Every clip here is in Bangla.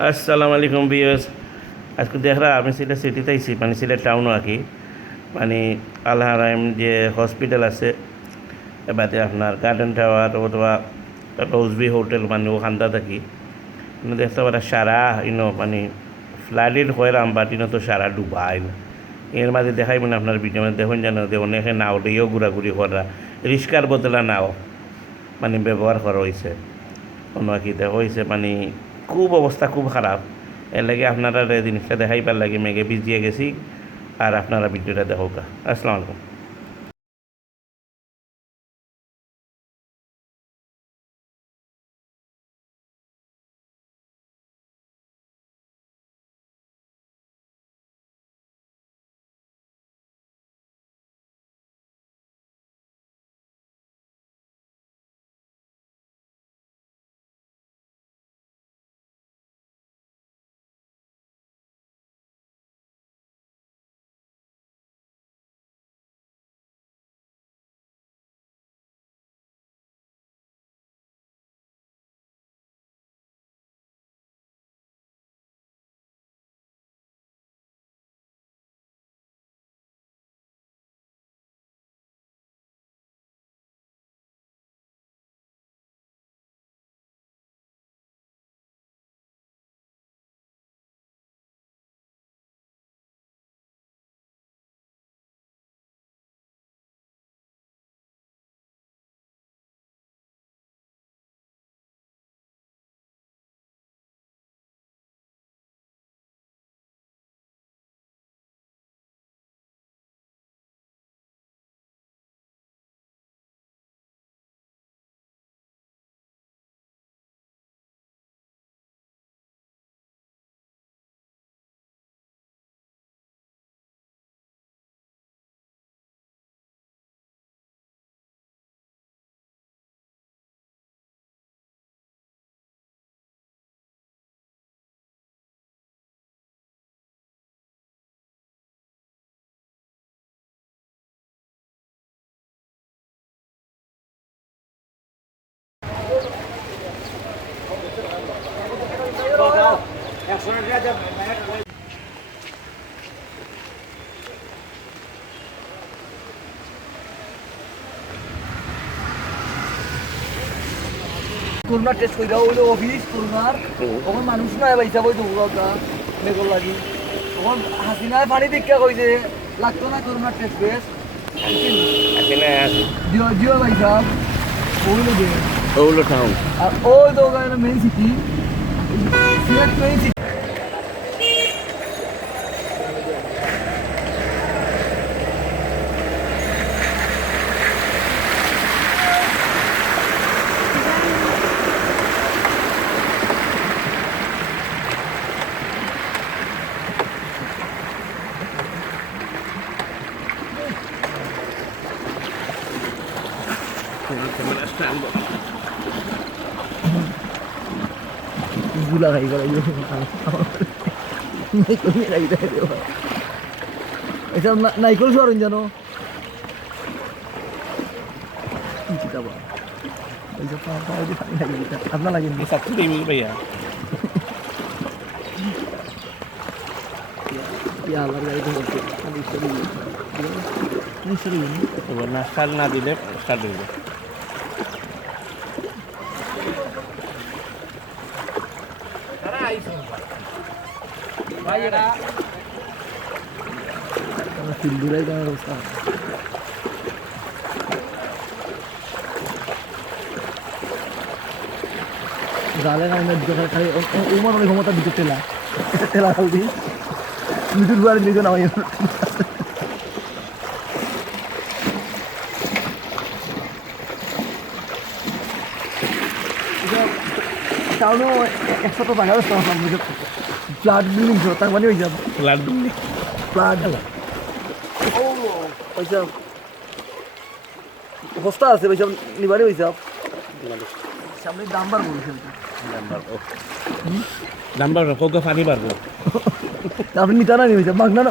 আসসালামু আলাইকুম ভিউয়ার্স। আজকে দেখরা আমি সিলেট সিটিতে আইছি, মানে সিলেট টাউনও আঁকি, মানে আলহারাইম যে হসপিটাল আছে, এবারে আপনার গার্ডেন টাওয়ার অথবা রোজবি হোটেল, মানে ওখানটা থাকি দেখতে পারা সারা মানে ফ্লাডেড হইলাম, বাট তো সারা ডুবাই না। এর মাঝে দেখাই মানে আপনার ভিডিও মানে দেখুন যেন অনেকে নাও দিয়েও ঘোরাঘুরি করা, রিস্কার বদলা নাও মানে ব্যবহার করা হয়েছে অন্য কি দেখা হয়েছে, মানে খুব অবস্থা খুব খারাপ। এর লাগে আপনারা এই জিনিসটা দেখাইবার লাগে মেঘে ভিজিয়ে গেছি, আর আপনারা ভিডিওটা দেখো। আসসালামু আলাইকুম। করোনা টেস্ট কইরা হইলো অফিস করোনার তখন মানুষ নাই পাইছা বই দৌড়াতা মেঘর লাগি তখন হাসিনায় পানি দীক্ষা কইছে লাগতো না করোনা টেস্ট বেশ জিও জিও পাইছা ওইলো দে ওগুলো টাউন আর ওই তো main city Sylhet main city গুলা খাই গেল এসব নাইকল সরেন জানো আপনার লাগে ভাইয়া আমার গাড়িতে না স্টার্ট না দিলে স্টার্ট দিবে। সিন্দুরাই কেমন অবস্থা জালে না খালি উমার অনেক ক্ষমতা দিতে টেলা টেলা খালি নিজের বাড়ি নিজে নামাই টাউনও একশো তো টাকা ফ্ল্যাট বিল্ডিং তার মানে হয়ে যাবে ফ্ল্যাট বিল্ডিং ফ্ল্যাট ওইসব বস্তা আছে ওইসব নিবারে ওইসব সামনে নাম্বার বলছেন নাম্বার কোকে পানি পারবো আপনি নিতে না নিয়েছে মাগ না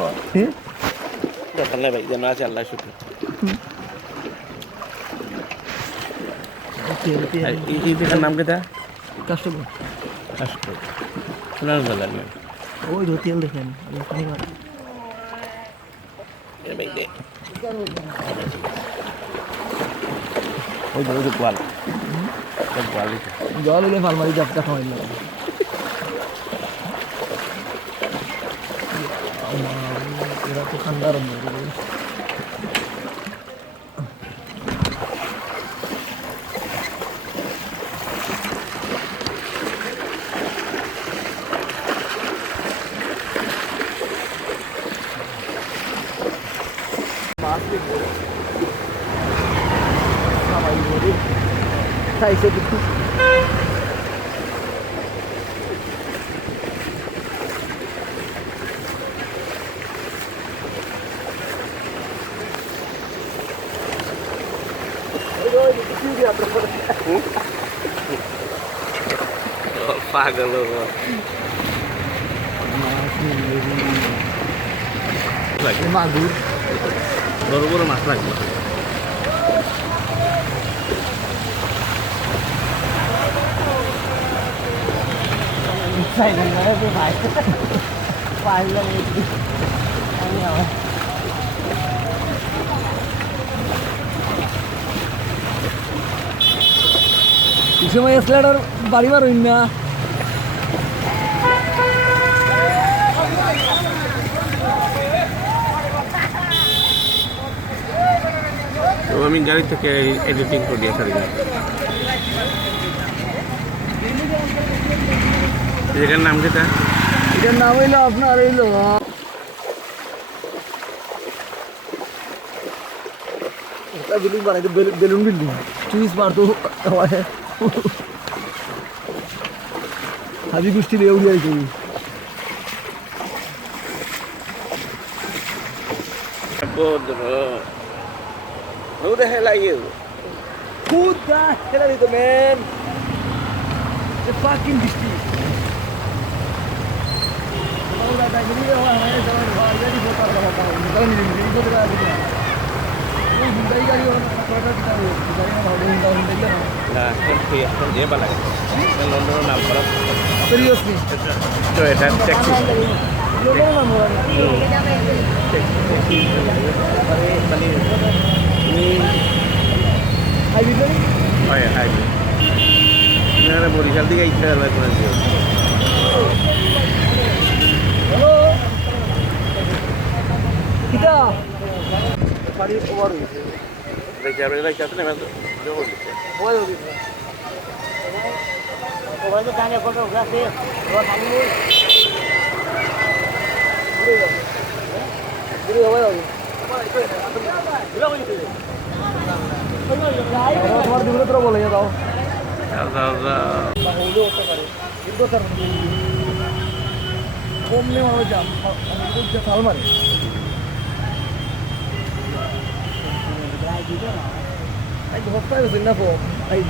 দরকার নাই ভাই, যেন আছে আল্লাহ শুক্র। এই দেখার নাম কেটা? কাস্টমার কাস্টমার সোনার জ্বালানি ওই তো তেল দেখেন ওই তো গোয়াল গোয়াল জল হলে ফালমারি জাপটা খাওয়াই না এরা তো ঠান্ডার খাইছে কিছু পাগল মাগুর বড় বড় মাছ লাগবে সময় স্লাইডার বাড়ি বার হইন না তো আমি গাড়ি থেকে এডিটিং করি সারি এটার নাম কেটা এটার নাম হইলো আপনার হইলো বিল্ডিং বানাইতে বেলুন বিল্ডিং চুইস মারতো হাজি গোষ্ঠী লিয়ে উড়িয়ে করি Who the hell are you? Who the hell are you, man? The fucking goষ্ঠী Nah, kan dia balik. Kan London naam karo. Seriously? So এটা ট্যাক্সি। London naam karo. মানে ini Highway kali? Oh ya, highway. Ini ada Borical tiga itu ada lagi nanti. Halo. Kita. Kali over huise. Rejabe jatuh nih mas. Jauh gitu. Over huise. Over itu tanya kau berapa sih? Dua kali mul. Jadi over huise. তোমার দিগুলো তোরা বলে দাও হইলেও হতে পারে কিন্তু তার কমলে মানুষ যাম ফাল মারে হপ্তায় হয়েছে না কম এই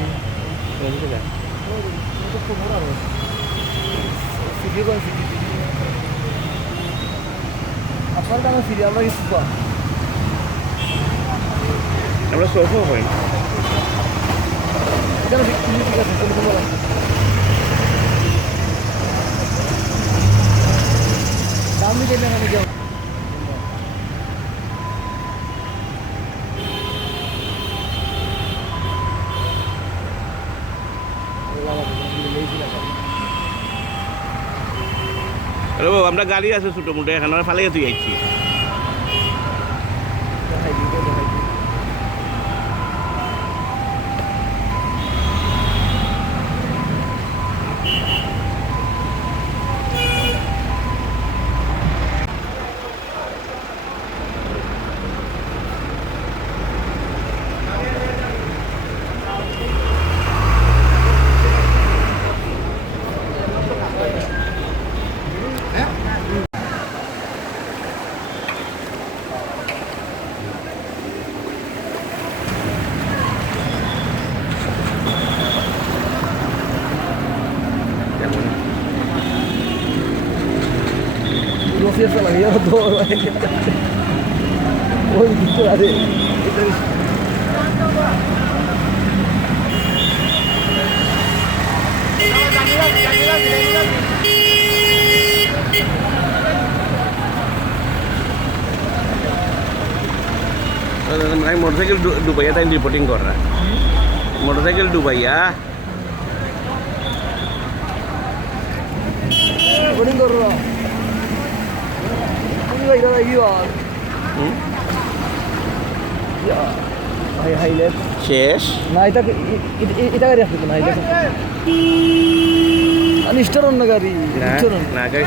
সিটি কোন সিটি আপনার কাছে সিটি আমরা কিছু পা আমরা সোফা হই এটা ঠিক আছে তুমি বলো দাম দিতে না আমি যাও হ্যালো আমরা গাড়ি আছে ছোট মোটো এখানে ফালাই তুই আইছি No si eso la vida todo. Oy, bicho la de. Motorcycle डुबैया था रिपोर्टिंग कर रहा है मोटरसाइकिल डुबैया रिपोर्टिंग कर रहा তুমি ভাই দাদা কি আর হাই হাইলাইট শেষ না এটা গাড়ি আসবে না এটা আনিস্টার অন্য গাড়ি না গাড়ি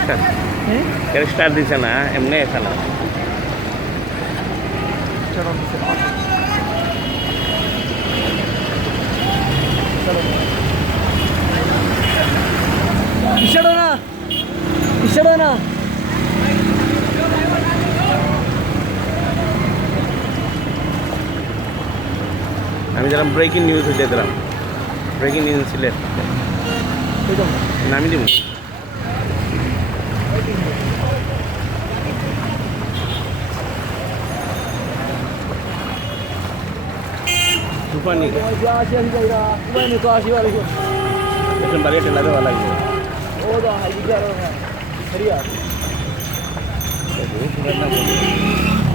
স্টার্ট দিছে না এমনি এসে না ইশারা না আমি দিলাম ব্রেকিং নিউজ হয়ে দিলাম ব্রেকিং নিউজ সিলেট নামি দিব তুফানি বাড়ি টেলা দেওয়া লাগবে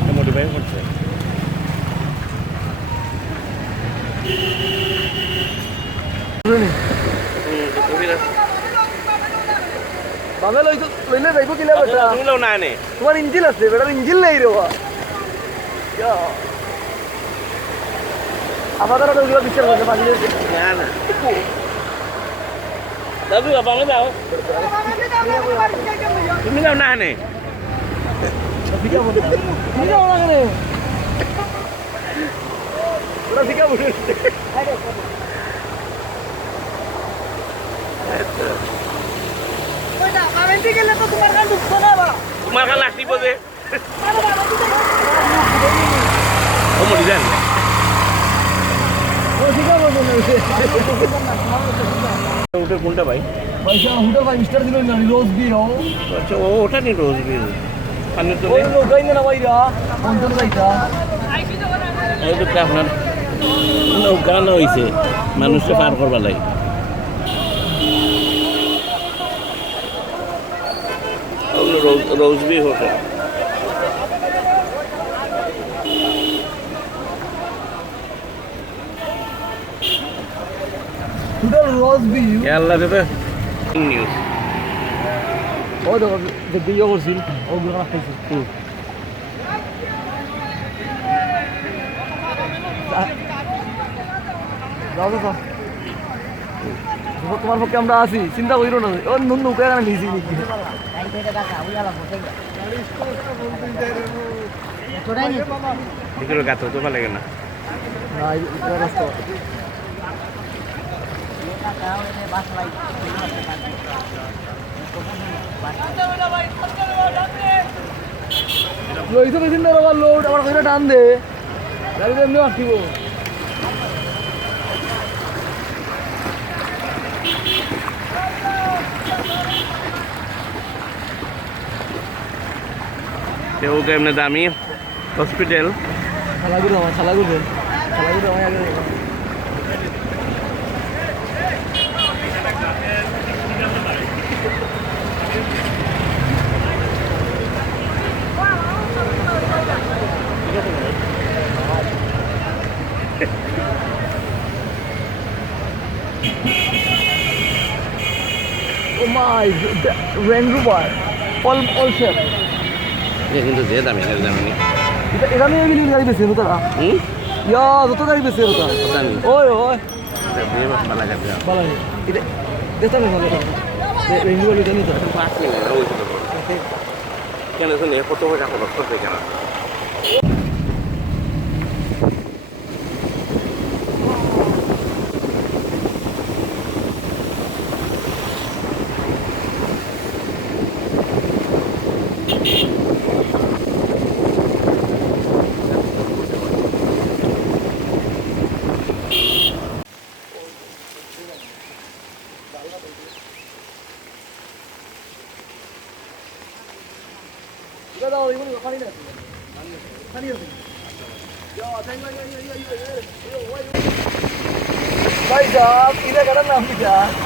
মোটিফাই করছে বাবা লইলে যাইব কিলা বেটা তুমিও না নে তোমার ইঞ্জিন আছে বেটার ইঞ্জিন নেই রে বাবা আমাদের তো ওগুলো বিচার করতে পারি না না দাদু বাবা আমি যাও তুমি যাও না নে তুমি যাও না কেন ওরা শিখা বলে তোমার কাল আসিব যে ও মরি যান কোনটা ভাই পয়সা হুটা ভাই মিস্টার দিল না রোজ বি হো আচ্ছা ও ওটা নি রোজ বি পানি তো ওই লোকাই না ভাইরা কোনটা যাইতা এই তো আপনার নৌকা না হইছে মানুষকে পার করবা লাগে रोज भी होता है उधर रोज भी क्या अल्लाह देता न्यूज़ ओ देखो जब भी और सिल ओ गुना खाइছে যাও যাও তোমার পক্ষে আমরা আছি চিন্তা করিও না ও নুন নৌকা কেন নিয়েছি ভিতরে গাছ তো ভালো লাগে না রাস্তা লইছো বেশি না আবার লোড আবার কইরা টান দে গাড়িতে এমনি আসিব हो गए हमने दामी हॉस्पिटल सालागुर हमारे आगे Oh my, the Range Rover, all shape. ये কিন্তু যে দামি এর দামি নেই এটা নিয়ে মিলিয়ন গাড়ি বেশি হতো না ইয়া যত গাড়ি বেশি হতো ওই ওই ये बस वाला कर दिया ভালো এটা দেখতে না ভালো রেঞ্জ বলি জানি তো पास नहीं है वो क्या नहीं सुनिए फोटो हो जाकर बस कर देना 이거 나 이거 파리네. 파리요. 야, भाई साहब इधर करा ना हम क्या